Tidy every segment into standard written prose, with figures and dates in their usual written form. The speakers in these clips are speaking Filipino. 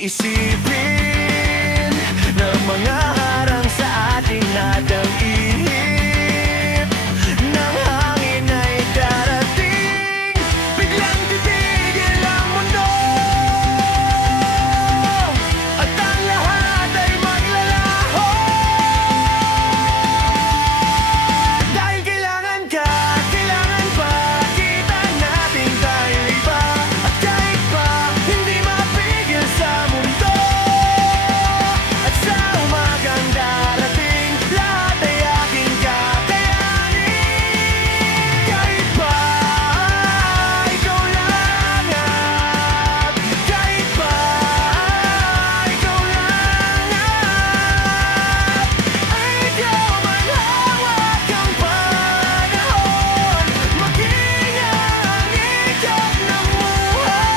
iisipin ng mga harang sa ating natang ihip ng hangin ay darating, biglang titigil ang mundo at ang lahat ay maglalaho. Dahil kailangan ka, kailangan pa, kita natin tayo iba. At kahit pa hindi mapigil sa mundo, at sa umagang darating, lahat ay aking kakayanin. Kahit pa ikaw lang at kahit pa ikaw lang at ay ikaw man hawak ang panahon, maging ang ikot ng buhay.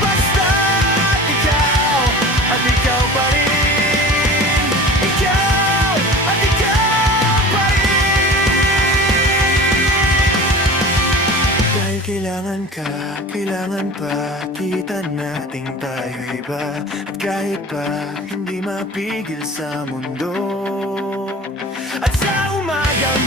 Basta't ikaw at ikaw pa rin, ikaw at ikaw pa rin. Dahil kailangan ka, kailangan pa, kita nating tayo iba. At kahit pa hindi mapigil sa mundo, at sa umagang